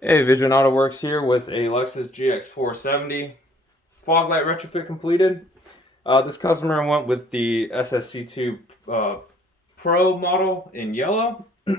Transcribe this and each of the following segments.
Hey, VisionAutoworks here with a Lexus GX470 fog light retrofit completed. This customer went with the SSC2 Pro model in yellow. Now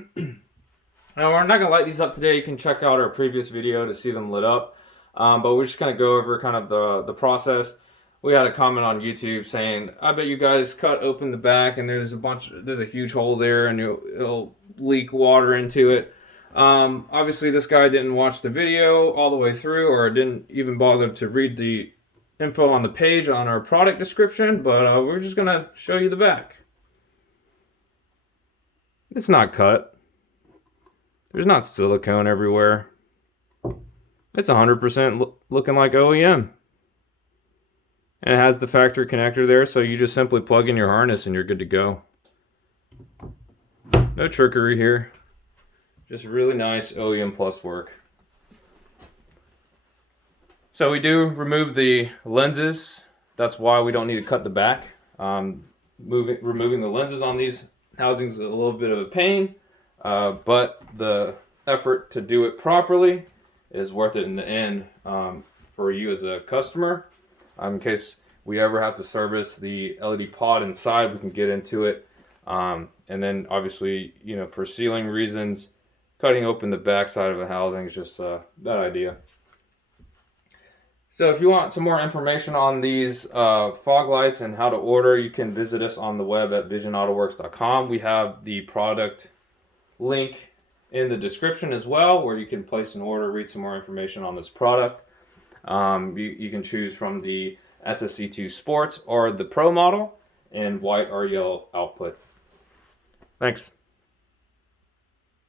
we're not going to light these up today. You can check out our previous video to see them lit up. But we're just going to go over kind of the process. We had a comment on YouTube saying, I bet you guys cut open the back and there's a huge hole there and it'll leak water into it. Obviously this guy didn't watch the video all the way through or didn't even bother to read the info on the page on our product description, but we're just going to show you the back. It's not cut. There's not silicone everywhere. It's 100% looking like OEM. And it has the factory connector there, so you just simply plug in your harness and you're good to go. No trickery here. Just really nice OEM plus work. So we do remove the lenses. That's why we don't need to cut the back. Removing the lenses on these housings is a little bit of a pain, but the effort to do it properly is worth it in the end for you as a customer. In case we ever have to service the LED pod inside, we can get into it. And then obviously, for sealing reasons, cutting open the back side of a housing is just a bad idea. So if you want some more information on these fog lights and how to order, you can visit us on the web at VisionAutoworks.com. We have the product link in the description as well, where you can place an order, read some more information on this product. You can choose from the SSC2 Sports or the Pro model in white or yellow output. Thanks.